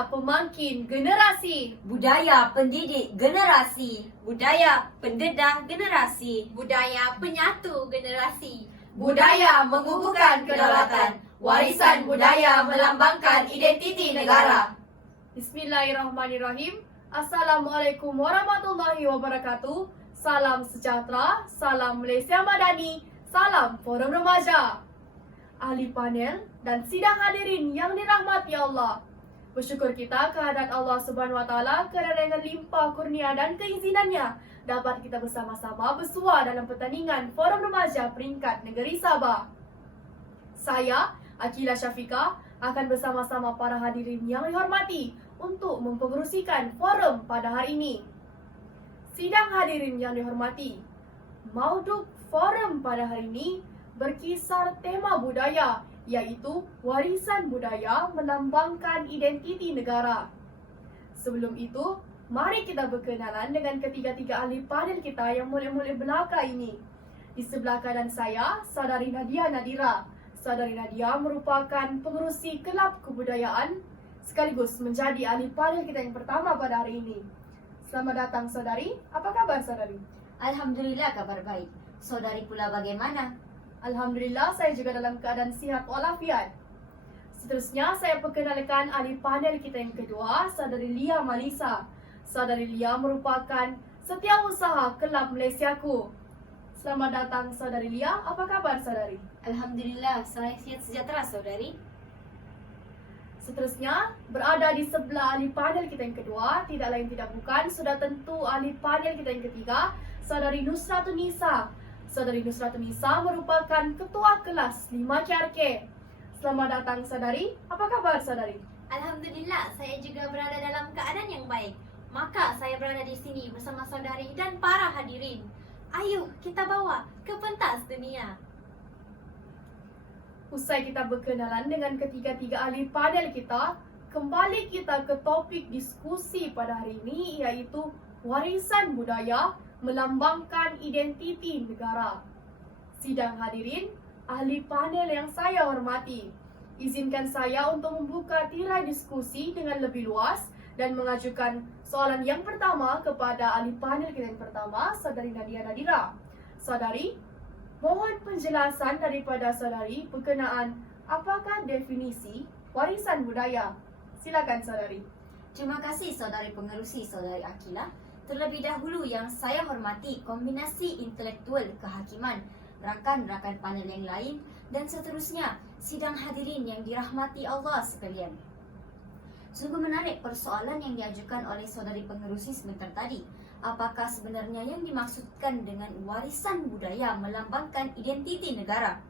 Budaya pemangkin generasi. Budaya pendidik generasi. Budaya pendedah generasi. Budaya penyatu generasi. Budaya mengukuhkan kedaulatan. Warisan budaya melambangkan identiti negara. Bismillahirrahmanirrahim. Assalamualaikum warahmatullahi wabarakatuh. Salam sejahtera, salam Malaysia Madani, salam Forum Remaja. Ahli panel dan sidang hadirin yang dirahmati Allah. Bersyukur kita kehadirat Allah Subhanahu Wa Taala kerana dengan limpah kurnia dan keizinannya dapat kita bersama-sama bersua dalam pertandingan Forum Remaja peringkat negeri Sabah. Saya, Akila Syafiqah, akan bersama-sama para hadirin yang dihormati untuk mempengerusikan forum pada hari ini. Sidang hadirin yang dihormati, mauduk forum pada hari ini berkisar tema budaya, iaitu warisan budaya melambangkan identiti negara. Sebelum itu, mari kita berkenalan dengan ketiga-tiga ahli panel kita yang mulia-mulia belaka ini. Di sebelah kanan saya, Saudari Nadia Nadira. Saudari Nadia merupakan pengerusi Kelab Kebudayaan sekaligus menjadi ahli panel kita yang pertama pada hari ini. Selamat datang Saudari, apa kabar Saudari? Alhamdulillah kabar baik. Saudari pula bagaimana? Alhamdulillah, saya juga dalam keadaan sihat walafiat. Seterusnya, saya perkenalkan ahli panel kita yang kedua, Saudari Lia Malisa. Saudari Lia merupakan setiausaha Kelab Malaysiaku. Selamat datang Saudari Lia, apa kabar Saudari? Alhamdulillah, saya sihat sejahtera saudari. Seterusnya, berada di sebelah ahli panel kita yang kedua, tidak lain tidak bukan, sudah tentu ahli panel kita yang ketiga, Saudari Nusratun Nisa. Saudari Nusratun Nisa merupakan ketua kelas 5 KRK. Selamat datang Saudari, apa kabar Saudari? Alhamdulillah, saya juga berada dalam keadaan yang baik. Maka saya berada di sini bersama saudari dan para hadirin. Ayo kita bawa ke pentas dunia. Usai kita berkenalan dengan ketiga-tiga ahli panel kita, kembali kita ke topik diskusi pada hari ini, iaitu warisan budaya melambangkan identiti negara. Sidang hadirin, ahli panel yang saya hormati, izinkan saya untuk membuka tirai diskusi dengan lebih luas dan mengajukan soalan yang pertama kepada ahli panel kita yang pertama, Saudari Nadia Nadira. Saudari, mohon penjelasan daripada saudari berkenaan apakah definisi warisan budaya. Silakan saudari. Terima kasih saudari pengerusi saudari Akila. Terlebih dahulu yang saya hormati kombinasi intelektual kehakiman, rakan-rakan panel yang lain dan seterusnya sidang hadirin yang dirahmati Allah sekalian. Sungguh menarik persoalan yang diajukan oleh saudari pengerusi sebentar tadi. Apakah sebenarnya yang dimaksudkan dengan warisan budaya melambangkan identiti negara?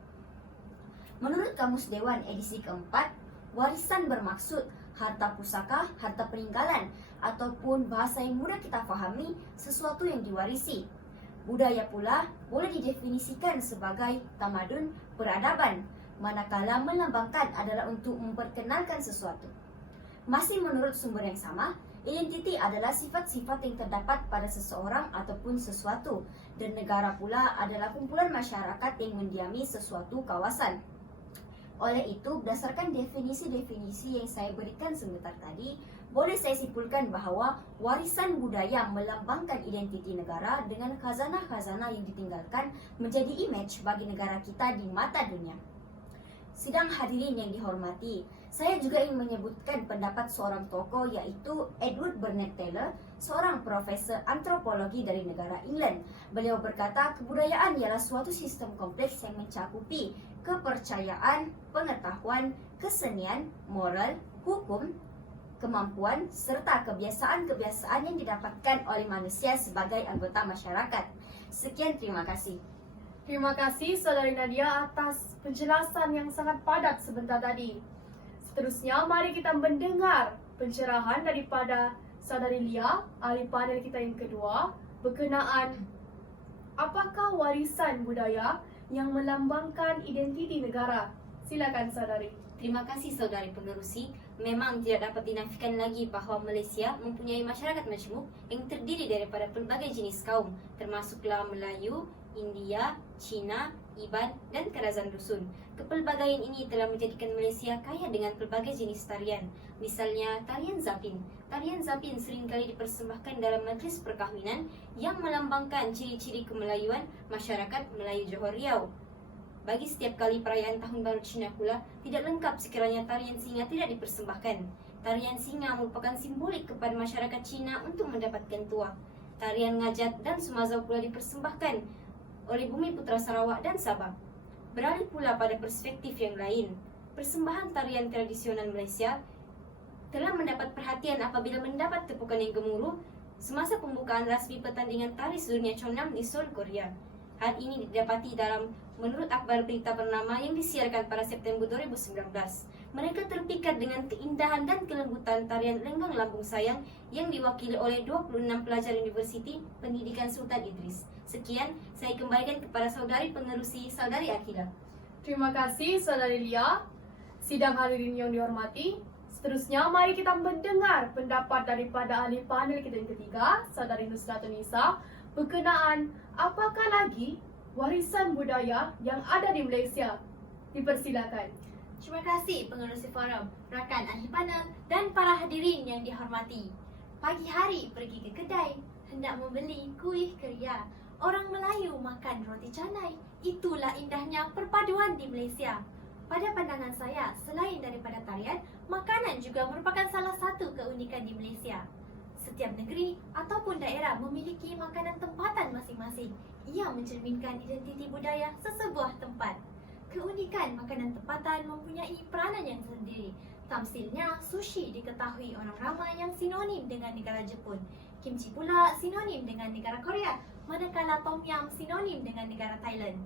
Menurut Kamus Dewan edisi keempat, warisan bermaksud harta pusaka, harta peninggalan, ataupun bahasa yang mudah kita fahami, sesuatu yang diwarisi. Budaya pula boleh didefinisikan sebagai tamadun, peradaban, manakala melambangkan adalah untuk memperkenalkan sesuatu. Masih menurut sumber yang sama, identiti adalah sifat-sifat yang terdapat pada seseorang ataupun sesuatu, dan negara pula adalah kumpulan masyarakat yang mendiami sesuatu kawasan. Oleh itu, berdasarkan definisi-definisi yang saya berikan sebentar tadi, boleh saya simpulkan bahawa warisan budaya melambangkan identiti negara dengan khazanah-khazanah yang ditinggalkan menjadi imej bagi negara kita di mata dunia. Sidang hadirin yang dihormati, saya juga ingin menyebutkan pendapat seorang tokoh iaitu Edward Bernard Taylor, seorang profesor antropologi dari negara England. Beliau berkata, kebudayaan ialah suatu sistem kompleks yang mencakupi kepercayaan, pengetahuan, kesenian, moral, hukum, kemampuan, serta kebiasaan-kebiasaan yang didapatkan oleh manusia sebagai anggota masyarakat. Sekian, terima kasih. Terima kasih Saudari Nadia atas penjelasan yang sangat padat sebentar tadi. Seterusnya, mari kita mendengar pencerahan daripada Saudari Lia, ahli panel kita yang kedua, berkenaan apakah warisan budaya yang melambangkan identiti negara. Silakan Saudari. Terima kasih saudari pengerusi. Memang tidak dapat dinafikan lagi bahawa Malaysia mempunyai masyarakat majmuk yang terdiri daripada pelbagai jenis kaum, termasuklah Melayu, India, China, Iban, dan Kerajaan Dusun. Kepelbagaian ini telah menjadikan Malaysia kaya dengan pelbagai jenis tarian. Misalnya, tarian zapin. Tarian zapin seringkali dipersembahkan dalam majlis perkahwinan yang melambangkan ciri-ciri kemelayuan masyarakat Melayu Johor Riau. Bagi setiap kali perayaan Tahun Baru Cina pula, tidak lengkap sekiranya tarian singa tidak dipersembahkan. Tarian singa merupakan simbolik kepada masyarakat Cina untuk mendapatkan tuah. Tarian ngajat dan sumazau pula dipersembahkan oleh Bumi Putra Sarawak dan Sabah. Beralih pula pada perspektif yang lain, persembahan tarian tradisional Malaysia telah mendapat perhatian apabila mendapat tepukan yang gemuruh semasa pembukaan rasmi pertandingan tari sedunia Chongnam di Seoul, Korea. Hal ini didapati menurut akhbar berita bernama yang disiarkan pada September 2019. Mereka terpikat dengan keindahan dan kelembutan tarian Lenggang Lambung Sayang yang diwakili oleh 26 pelajar Universiti Pendidikan Sultan Idris. Sekian, saya kembalikan kepada saudari pengerusi, saudari Akila. Terima kasih Saudari Lia. Sidang hadirin yang dihormati, seterusnya mari kita mendengar pendapat daripada ahli panel kita yang ketiga, Saudari Nusratun Nisa, berkenaan apakah lagi warisan budaya yang ada di Malaysia. Dipersilakan. Terima kasih pengerusi forum, rakan ahli panel dan para hadirin yang dihormati. Pagi hari pergi ke kedai, hendak membeli kuih keria. Orang Melayu makan roti canai. Itulah indahnya perpaduan di Malaysia. Pada pandangan saya, selain daripada tarian, makanan juga merupakan salah satu keunikan di Malaysia. Setiap negeri ataupun daerah memiliki makanan tempatan masing-masing. Ia mencerminkan identiti budaya sesebuah tempat. Keunikan makanan tempatan mempunyai peranan yang sendiri. Tamsilnya, sushi diketahui orang ramai yang sinonim dengan negara Jepun. Kimchi pula sinonim dengan negara Korea, manakala tom yum sinonim dengan negara Thailand.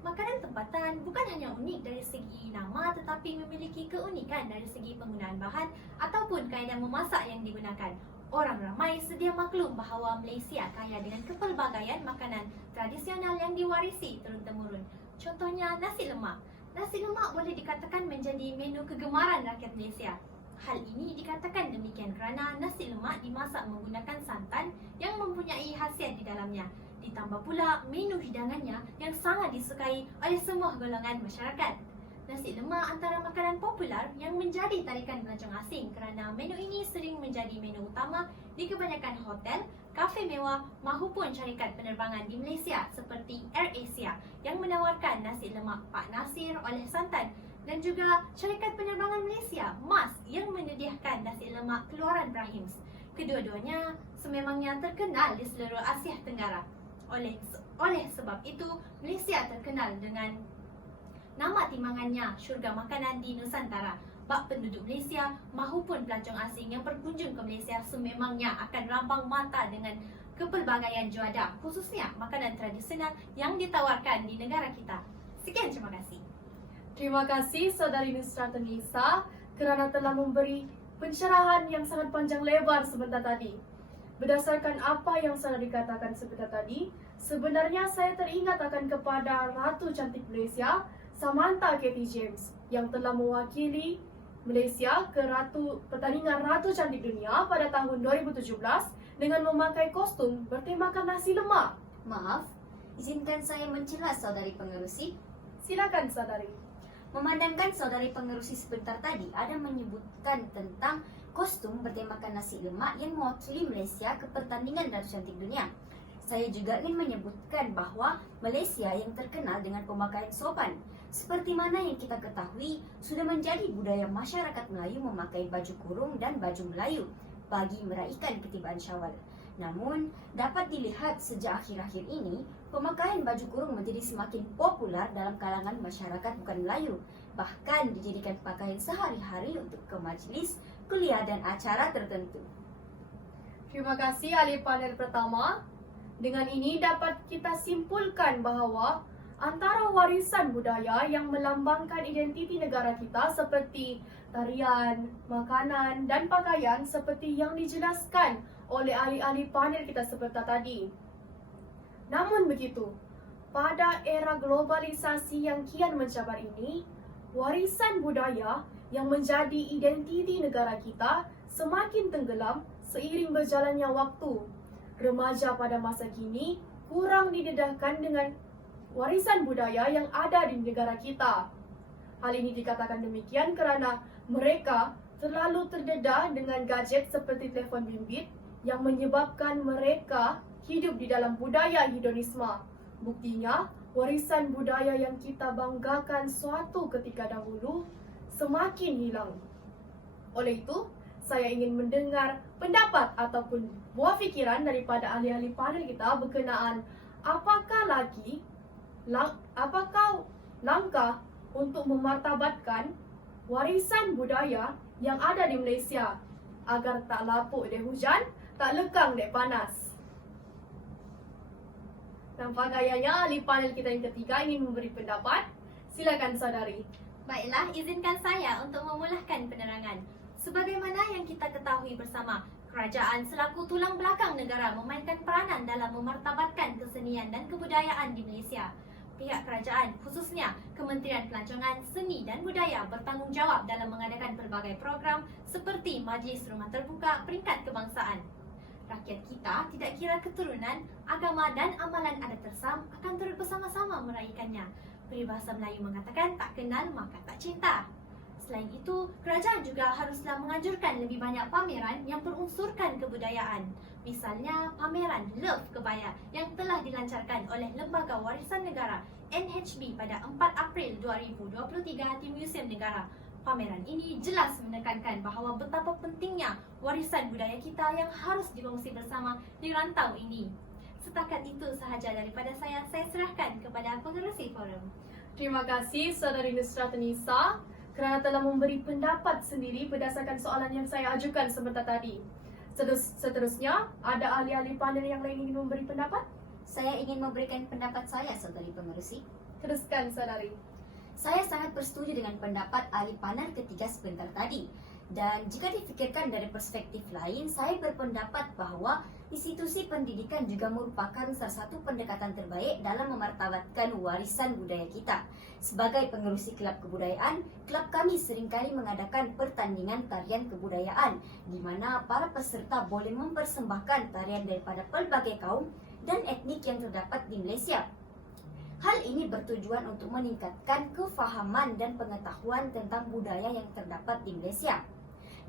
Makanan tempatan bukan hanya unik dari segi nama tetapi memiliki keunikan dari segi penggunaan bahan ataupun kaedah memasak yang digunakan. Orang ramai sedia maklum bahawa Malaysia kaya dengan kepelbagaian makanan tradisional yang diwarisi turun-temurun. Contohnya nasi lemak. Nasi lemak boleh dikatakan menjadi menu kegemaran rakyat Malaysia. Hal ini dikatakan demikian kerana nasi lemak dimasak menggunakan santan yang mempunyai khasiat di dalamnya. Ditambah pula menu hidangannya yang sangat disukai oleh semua golongan masyarakat. Nasi lemak antara makanan popular yang menjadi tarikan pelancong asing kerana menu ini sering menjadi menu utama di kebanyakan hotel, kafe mewah mahupun syarikat penerbangan di Malaysia seperti AirAsia yang menawarkan nasi lemak Pak Nasir oleh santan dan juga syarikat penerbangan Malaysia MAS yang menyediakan nasi lemak keluaran Brahims. Kedua-duanya sememangnya terkenal di seluruh Asia Tenggara. Oleh sebab itu, Malaysia terkenal dengan nama timbangannya syurga makanan di Nusantara. Bak penduduk Malaysia mahupun pelancong asing yang berkunjung ke Malaysia sememangnya akan rambang mata dengan kepelbagaian juada, khususnya makanan tradisional yang ditawarkan di negara kita. Sekian, terima kasih. Terima kasih Saudari Nusratun Nisa kerana telah memberi pencerahan yang sangat panjang lebar sebentar tadi. Berdasarkan apa yang saudara dikatakan sebentar tadi, sebenarnya saya teringat akan kepada Ratu Cantik Malaysia, Samantha Katie James, yang telah mewakili Malaysia ke pertandingan Ratu Cantik Dunia pada tahun 2017 dengan memakai kostum bertemakan nasi lemak. Maaf, izinkan saya mencela saudari pengerusi. Silakan saudari. Memandangkan saudari pengerusi sebentar tadi ada menyebutkan tentang kostum bertemakan nasi lemak yang mewakili Malaysia ke pertandingan Ratu Cantik Dunia. Saya juga ingin menyebutkan bahawa Malaysia yang terkenal dengan pemakaian sopan. Seperti mana yang kita ketahui, sudah menjadi budaya masyarakat Melayu memakai baju kurung dan baju Melayu bagi meraihkan ketibaan Syawal. Namun, dapat dilihat sejak akhir-akhir ini, pemakaian baju kurung menjadi semakin popular dalam kalangan masyarakat bukan Melayu. Bahkan dijadikan pakaian sehari-hari untuk ke majlis, kuliah dan acara tertentu. Terima kasih ahli panel pertama. Dengan ini dapat kita simpulkan bahawa antara warisan budaya yang melambangkan identiti negara kita seperti tarian, makanan dan pakaian seperti yang dijelaskan oleh ahli-ahli panel kita sebentar tadi. Namun begitu, pada era globalisasi yang kian mencabar ini, warisan budaya yang menjadi identiti negara kita semakin tenggelam seiring berjalannya waktu. Remaja pada masa kini kurang didedahkan dengan warisan budaya yang ada di negara kita. Hal ini dikatakan demikian kerana mereka terlalu terdedah dengan gadget seperti telefon bimbit yang menyebabkan mereka hidup di dalam budaya hedonisme. Buktinya, warisan budaya yang kita banggakan suatu ketika dahulu semakin hilang. Oleh itu, saya ingin mendengar pendapat ataupun buah fikiran daripada ahli-ahli panel kita berkenaan apakah langkah untuk memartabatkan warisan budaya yang ada di Malaysia agar tak lapuk dek hujan, tak lekang dek panas. Nampak gayanya ahli panel kita yang ketiga ingin memberi pendapat. Silakan saudari. Baiklah, izinkan saya untuk memulahkan penerangan. Sebagaimana yang kita ketahui bersama, kerajaan selaku tulang belakang negara memainkan peranan dalam memartabatkan kesenian dan kebudayaan di Malaysia. Pihak kerajaan, khususnya Kementerian Pelancongan, Seni dan Budaya bertanggungjawab dalam mengadakan pelbagai program seperti Majlis Rumah Terbuka Peringkat Kebangsaan. Rakyat kita, tidak kira keturunan, agama dan amalan adat tersam akan turut bersama-sama meraihkannya. Peribahasa Melayu mengatakan tak kenal maka tak cinta. Selain itu, kerajaan juga haruslah menganjurkan lebih banyak pameran yang berunsurkan kebudayaan. Misalnya, pameran Love Kebaya yang telah dilancarkan oleh Lembaga Warisan Negara NHB pada 4 April 2023 di Museum Negara. Pameran ini jelas menekankan bahawa betapa pentingnya warisan budaya kita yang harus dikongsi bersama di rantau ini. Setakat itu sahaja daripada saya serahkan kepada pengerusi forum. Terima kasih saudari Nusrat Nisa kerana telah memberi pendapat sendiri berdasarkan soalan yang saya ajukan sebentar tadi. Seterusnya, ada ahli-ahli panel yang lain ingin memberi pendapat? Saya ingin memberikan pendapat saya, saudari pengerusi. Teruskan saudari. Saya sangat bersetuju dengan pendapat ahli panel ketiga sebentar tadi. Dan jika difikirkan dari perspektif lain, saya berpendapat bahawa institusi pendidikan juga merupakan salah satu pendekatan terbaik dalam memartabatkan warisan budaya kita. Sebagai pengerusi kelab kebudayaan, kelab kami seringkali mengadakan pertandingan tarian kebudayaan di mana para peserta boleh mempersembahkan tarian daripada pelbagai kaum dan etnik yang terdapat di Malaysia. Hal ini bertujuan untuk meningkatkan kefahaman dan pengetahuan tentang budaya yang terdapat di Malaysia.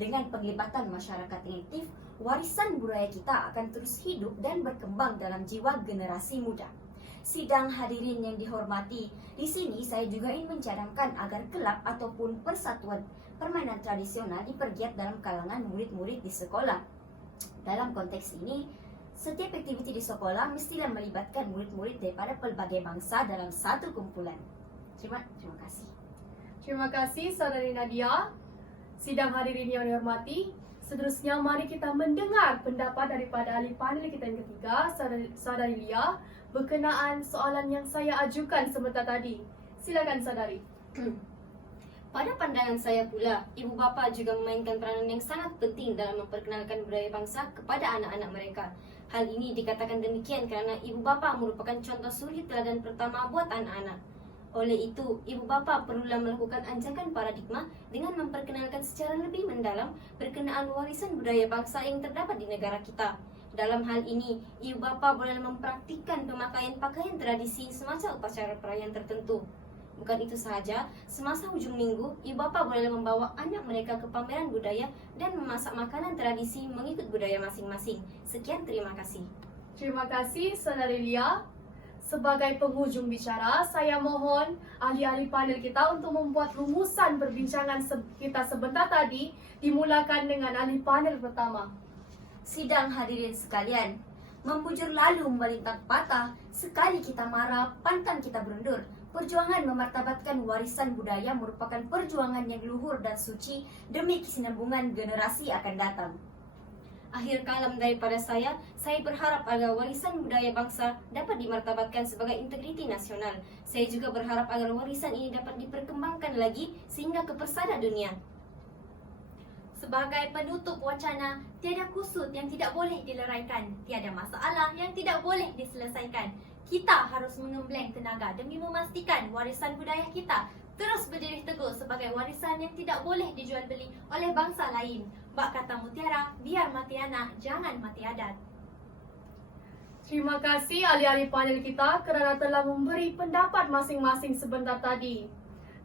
Dengan penglibatan masyarakat yang aktif, warisan budaya kita akan terus hidup dan berkembang dalam jiwa generasi muda. Sidang hadirin yang dihormati, di sini saya juga ingin mencadangkan agar kelab ataupun persatuan permainan tradisional dipergiat dalam kalangan murid-murid di sekolah. Dalam konteks ini, setiap aktiviti di sekolah mestilah melibatkan murid-murid daripada pelbagai bangsa dalam satu kumpulan. Terima kasih. Terima kasih saudari Nadia. Sidang hadirin yang dihormati, seterusnya mari kita mendengar pendapat daripada ahli panel kita yang ketiga, saudari Lia, berkenaan soalan yang saya ajukan sebentar tadi. Silakan saudari. Pada pandangan saya pula, ibu bapa juga memainkan peranan yang sangat penting dalam memperkenalkan budaya bangsa kepada anak-anak mereka. Hal ini dikatakan demikian kerana ibu bapa merupakan contoh suri teladan pertama buat anak-anak. Oleh itu, ibu bapa perlulah melakukan anjakan paradigma dengan memperkenalkan secara lebih mendalam berkenaan warisan budaya bangsa yang terdapat di negara kita. Dalam hal ini, ibu bapa boleh mempraktikkan pemakaian pakaian tradisi semasa upacara perayaan tertentu. Bukan itu sahaja, semasa hujung minggu, ibu bapa boleh membawa anak mereka ke pameran budaya dan memasak makanan tradisi mengikut budaya masing-masing. Sekian, terima kasih. Terima kasih saudari Lia. Sebagai penghujung bicara, saya mohon ahli-ahli panel kita untuk membuat rumusan perbincangan kita sebentar tadi, dimulakan dengan ahli panel pertama. Sidang hadirin sekalian, membujur lalu melintang patah, sekali kita marah, pantang kita berundur. Perjuangan memartabatkan warisan budaya merupakan perjuangan yang luhur dan suci demi kesinambungan generasi akan datang. Akhir kalam daripada saya berharap agar warisan budaya bangsa dapat dimartabatkan sebagai integriti nasional. Saya juga berharap agar warisan ini dapat diperkembangkan lagi sehingga ke persada dunia. Sebagai penutup wacana, tiada kusut yang tidak boleh dileraikan, tiada masalah yang tidak boleh diselesaikan. Kita harus mengembleng tenaga demi memastikan warisan budaya kita terus berdiri teguh sebagai warisan yang tidak boleh dijual beli oleh bangsa lain. Bak kata mutiara, biar mati anak, jangan mati adat. Terima kasih ahli-ahli panel kita kerana telah memberi pendapat masing-masing sebentar tadi.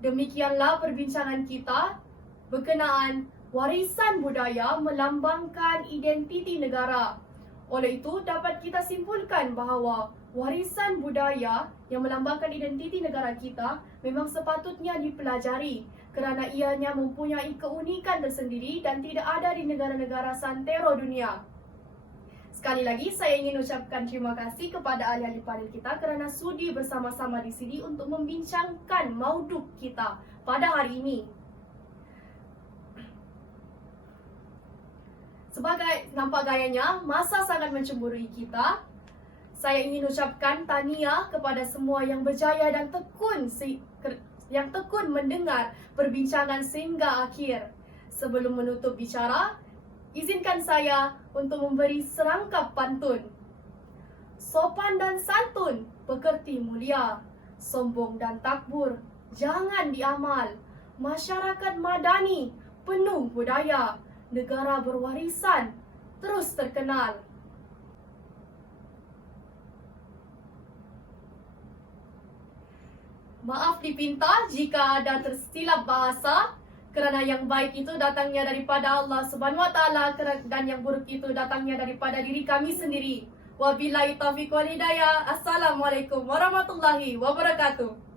Demikianlah perbincangan kita berkenaan warisan budaya melambangkan identiti negara. Oleh itu, dapat kita simpulkan bahawa warisan budaya yang melambangkan identiti negara kita memang sepatutnya dipelajari kerana ianya mempunyai keunikan tersendiri dan tidak ada di negara-negara santero dunia. Sekali lagi, saya ingin ucapkan terima kasih kepada ahli-ahli panel kita kerana sudi bersama-sama di sini untuk membincangkan mauduk kita pada hari ini. Sebagai nampak gayanya, masa sangat mencemburui kita. Saya ingin ucapkan tahniah kepada semua yang berjaya dan tekun mendengar perbincangan sehingga akhir. Sebelum menutup bicara, izinkan saya untuk memberi serangkap pantun. Sopan dan santun, pekerti mulia. Sombong dan takbur, jangan diamal. Masyarakat madani, penuh budaya. Negara berwarisan, terus terkenal. Maaf dipinta jika ada tersilap bahasa, kerana yang baik itu datangnya daripada Allah Subhanahu Wa Taala dan yang buruk itu datangnya daripada diri kami sendiri. Wabillahi taufiq wal hidayah. Assalamualaikum warahmatullahi wabarakatuh.